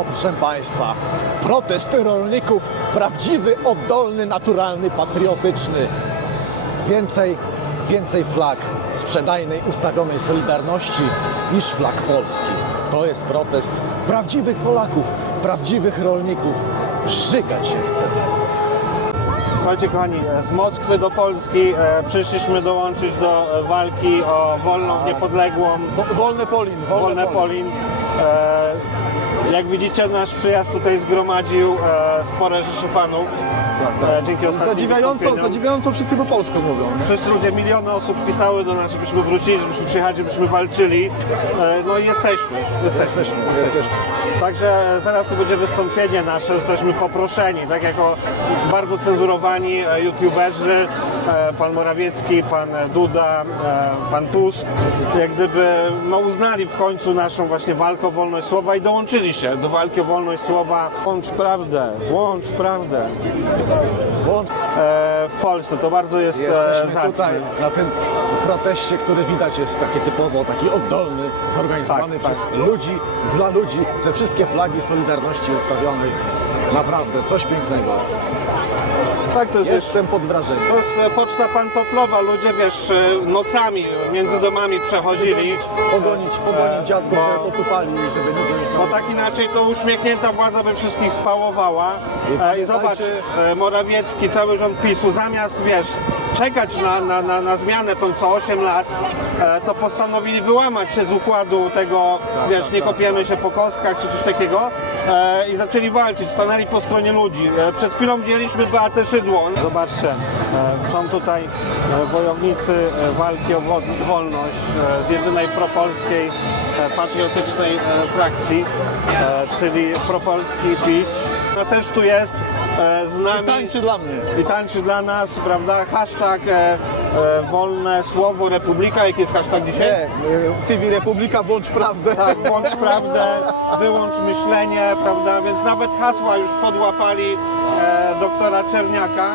No, proszę Państwa, protest rolników, prawdziwy, oddolny, naturalny, patriotyczny. Więcej, więcej flag sprzedajnej, ustawionej Solidarności niż flag Polski. To jest protest prawdziwych Polaków, prawdziwych rolników. Żygać się chce. Słuchajcie kochani, z Moskwy do Polski e, przyszliśmy dołączyć do walki o wolną, niepodległą, Wolny Polin, wolne Polin. E, jak widzicie, nasz przyjazd tutaj zgromadził e, spore rzesze fanów. E, dzięki ostatnim Zadziwiająco, wystąpieniom. zadziwiająco wszyscy po polsku mówią. Wszyscy ludzie, miliony osób pisały do nas, żebyśmy wrócili, żebyśmy przyjechali, żebyśmy walczyli. E, No i jesteśmy, jesteśmy. Także zaraz tu będzie wystąpienie nasze, jesteśmy poproszeni, tak jako bardzo cenzurowani e, youtuberzy, e, pan Morawiecki, pan Duda, e, pan Tusk, jak gdyby no, uznali w końcu naszą właśnie walkę o wolność słowa i dołączyli się do walki o wolność słowa. Włącz prawdę, włącz prawdę Włącz e, w Polsce. To bardzo jest e, Jesteśmy tutaj na tym proteście, który widać jest taki typowo, taki oddolny, zorganizowany Tak, przez ludzi, dla ludzi. Te wszystkie flagi Solidarności ustawionej. Naprawdę, coś pięknego. Tak, to jest, Jestem pod wrażeniem. to jest e, poczta pantoflowa. Ludzie, wiesz, e, nocami między domami przechodzili. Pogonić, pogonić E, dziadków, bo- żeby potupali, żeby nic nie Bo stało. tak inaczej to uśmiechnięta władza by wszystkich spałowała. I E, zobacz, e, Morawiecki, cały rząd PiSu, zamiast, wiesz, czekać na, na, na, na zmianę tą co 8 lat, e, to postanowili wyłamać się z układu tego, wiesz, tak, nie tak. kopiemy się po kostkach czy coś takiego e, i zaczęli walczyć, stanęli po stronie ludzi. E, Przed chwilą widzieliśmy Beatę Szydło. Zobaczcie, e, są tutaj e, wojownicy e, walki o wo- wolność e, z jedynej propolskiej, e, patriotycznej e, frakcji, e, czyli propolski PiS. To też tu jest e, z nami Tańczy dla mnie. i tańczy dla nas, prawda, hashtag e, e, wolne słowo Republika. Jaki jest hashtag dzisiaj? Nie, y, TV Republika, włącz prawdę. Tak, włącz prawdę, wyłącz myślenie, prawda, więc nawet hasła już podłapali e, doktora Czerniaka,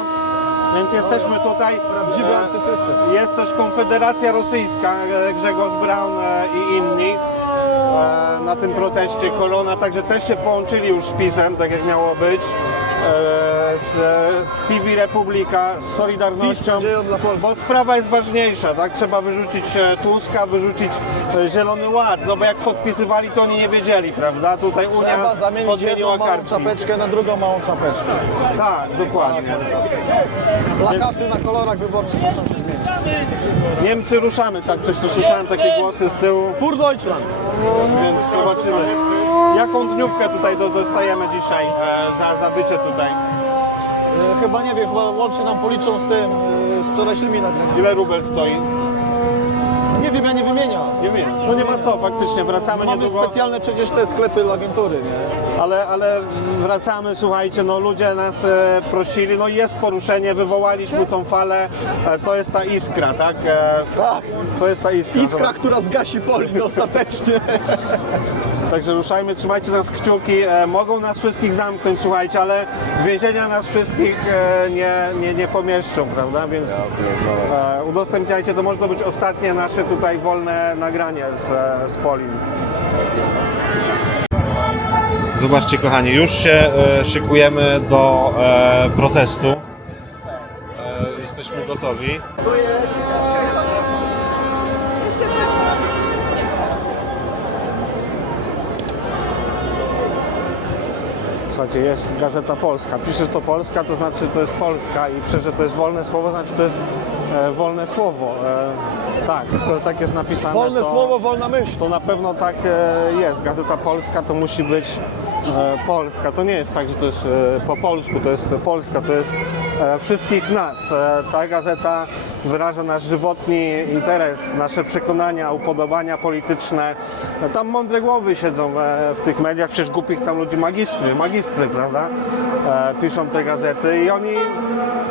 więc jesteśmy tutaj. Prawdziwy E, antysystem. Jest też Konfederacja Rosyjska, e, Grzegorz Braun e, i inni e, na tym proteście Kolona, także też się połączyli już z PiSem, tak jak miało być. e, Z e, TV Republika, z Solidarnością. Bo sprawa jest ważniejsza, tak? Trzeba wyrzucić e, Tuska, wyrzucić e, Zielony Ład, no bo jak podpisywali, to oni nie wiedzieli, prawda? Tutaj Trzeba Unia zamienić podmieniła jedną małą kartki. czapeczkę na drugą małą czapeczkę. Tak, dokładnie. Plakaty na kolorach wyborczych muszą się zmienić. Niemcy ruszamy, tak? Coś tu słyszałem takie głosy z tyłu, Fur Deutschland. więc zobaczymy. Jaką dniówkę tutaj do, dostajemy dzisiaj e, za, za bycie tutaj? Chyba nie wiem, chyba łącznie nam policzą z tym, e, z wczorajszymi nagraniami. Ile rubel stoi? Nie wiem, ja nie wymieniam. Nie wiem. No nie ma co, faktycznie, wracamy Mamy niedługo. specjalne przecież te sklepy dla agentury, nie? Ale, ale wracamy, słuchajcie, no ludzie nas e, prosili, no jest poruszenie, wywołaliśmy tą falę, e, to jest ta iskra, tak? E, Tak. to jest ta iskra. Iskra, która zgasi Polin ostatecznie. Także ruszajmy, trzymajcie nas kciuki, e, mogą nas wszystkich zamknąć, słuchajcie, ale więzienia nas wszystkich e, nie, nie, nie pomieszczą, prawda? Więc e, udostępniajcie, to może to być ostatnie nasze tutaj wolne nagranie z, e, z Polin. Zobaczcie kochani, już się e, szykujemy do e, protestu. E, jesteśmy gotowi. Słuchajcie, jest Gazeta Polska. Pisze, że to Polska, to znaczy, że to jest Polska i pisze, że to jest wolne słowo, znaczy, to jest e, wolne słowo. E, tak, skoro tak jest napisane, Wolne to, słowo, wolna myśl. to na pewno tak e, jest. Gazeta Polska to musi być Polska. To nie jest tak, że to jest e, po polsku, to jest Polska, to jest e, wszystkich nas. E, ta gazeta wyraża nasz żywotni interes, nasze przekonania, upodobania polityczne. E, Tam mądre głowy siedzą e, w tych mediach, przecież głupich tam ludzi magistry, magistry, prawda? E, piszą te gazety i oni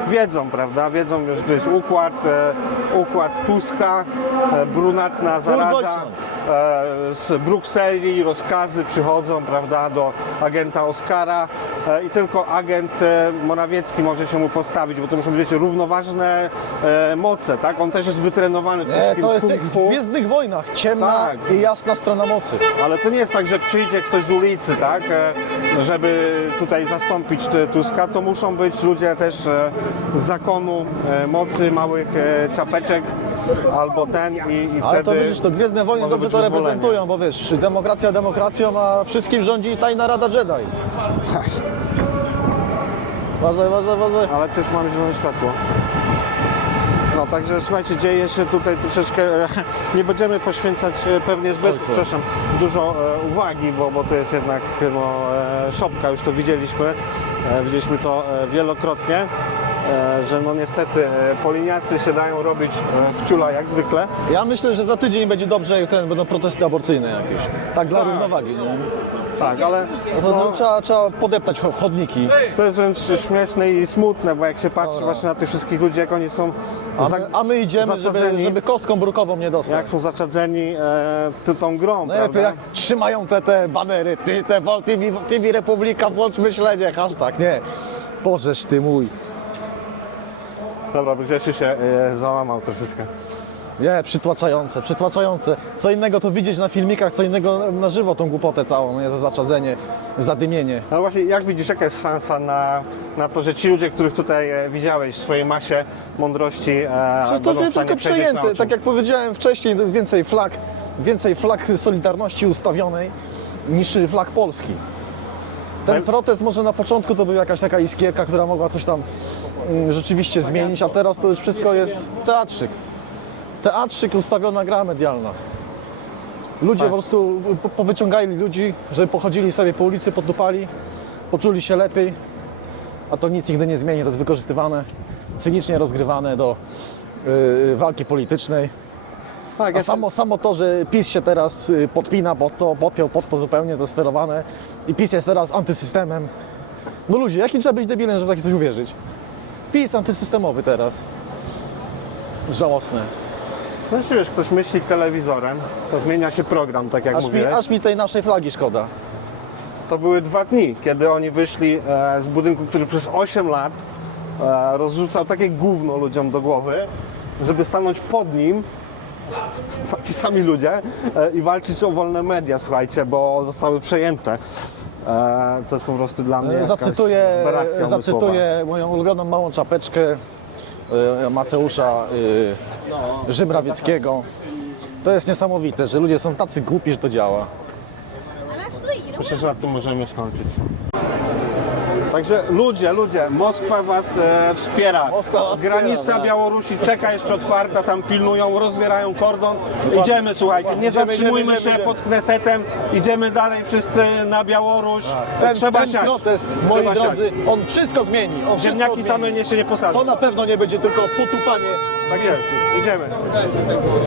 wiedzą, prawda? Wiedzą już, że to jest układ, e, układ Tuska, e, brunatna zaraza. E, z Brukseli rozkazy przychodzą, prawda, do agenta Oskara e, i tylko agent e, Morawiecki może się mu postawić, bo to muszą być wiecie, równoważne moce, tak? On też jest wytrenowany w tym wszystkim to jest jak w. Gwiezdnych Wojnach. Ciemna Tak. i jasna strona mocy. Ale to nie jest tak, że przyjdzie ktoś z ulicy, tak, żeby tutaj zastąpić Tuska, to muszą być ludzie też z zakonu mocy, małych czapeczek albo ten i, i Ale wtedy... to widzisz, to Gwiezdne Wojny dobrze to wyzwolenie. reprezentują, bo wiesz, demokracja demokracją, a wszystkim rządzi tajna Rada Jedi. Uważaj, uważaj, uważaj. Ale też mamy zielone światło. No także słuchajcie, dzieje się tutaj troszeczkę, nie będziemy poświęcać e, pewnie zbyt, co? przepraszam, dużo e, uwagi, bo, bo to jest jednak no, e, szopka, już to widzieliśmy, e, widzieliśmy to e, wielokrotnie, że no niestety e, poliniacy się dają robić e, w ciula jak zwykle. Ja myślę, że za tydzień będzie dobrze i ten będą protesty aborcyjne jakieś. Tak dla Tak. równowagi. Nie? Tak, ale No no, trzeba, trzeba podeptać cho- chodniki. to jest wręcz śmieszne i smutne, bo jak się patrzy Dobra. właśnie na tych wszystkich ludzi, jak oni są A my, a my idziemy, żeby, żeby kostką brukową nie dostać. jak są zaczadzeni e, tą grą, Najlepiej prawda? jak trzymają te, te banery, ty, te TV, TV Republika, włącz myślenie, hashtag, nie. Bożeż ty mój. Dobra, Grzesiu się e, załamał troszeczkę. Nie, przytłaczające, przytłaczające. Co innego to widzieć na filmikach, co innego na żywo tą głupotę całą, nie? To zaczadzenie, zadymienie. Ale właśnie jak widzisz, jaka jest szansa na, na to, że ci ludzie, których tutaj e, widziałeś w swojej masie mądrości e, Przecież to będą w jest stanie tylko przejrzeć na przejęte, oczy? tak jak powiedziałem wcześniej, więcej flag, więcej flag Solidarności ustawionej niż flag Polski. Ten protest może na początku to była jakaś taka iskierka, która mogła coś tam mm, rzeczywiście zmienić, a teraz to już wszystko jest teatrzyk. Teatrzyk, ustawiona gra medialna. Ludzie Tak. po prostu po- powyciągali ludzi, żeby pochodzili sobie po ulicy, podupali, poczuli się lepiej, a to nic nigdy nie zmieni, to jest wykorzystywane, cynicznie rozgrywane do yy, walki politycznej. Tak, A samo, samo to, że PiS się teraz y, podpina pod to, podpiął pod to zupełnie, to sterowane i PiS jest teraz antysystemem. No ludzie, jakim trzeba być debilem, żeby w takie coś uwierzyć? PiS antysystemowy teraz. Żałosne. No, wiesz, ktoś myśli telewizorem, to zmienia się program, tak jak Aż mi, mówię. aż mi tej naszej flagi szkoda. To były dwa dni, kiedy oni wyszli e, z budynku, który przez 8 lat e, rozrzucał takie gówno ludziom do głowy, żeby stanąć pod nim, ci sami ludzie, e, i walczyć o wolne media, słuchajcie, bo zostały przejęte. E, to jest po prostu dla mnie Zacytuję, zacytuję moją ulubioną małą czapeczkę y, Mateusza Żymrawieckiego. To jest niesamowite, że ludzie są tacy głupi, że to działa. Myślę, że na tym możemy skończyć. Także ludzie, ludzie, Moskwa was e, wspiera. Moskwa was wspiera, Granica tak. Białorusi czeka jeszcze otwarta, tam pilnują, rozwierają kordon. Idziemy, słuchajcie, nie Idziemy, zatrzymujmy idziemy, się idziemy. pod Knesetem, idziemy dalej wszyscy na Białoruś. Ten, Trzeba ten siać. protest, moi Trzeba siać. drodzy, on wszystko zmieni. On wszystko Ziemniaki same nie się nie posadzą. To na pewno nie będzie tylko potupanie Tak jest, idziemy.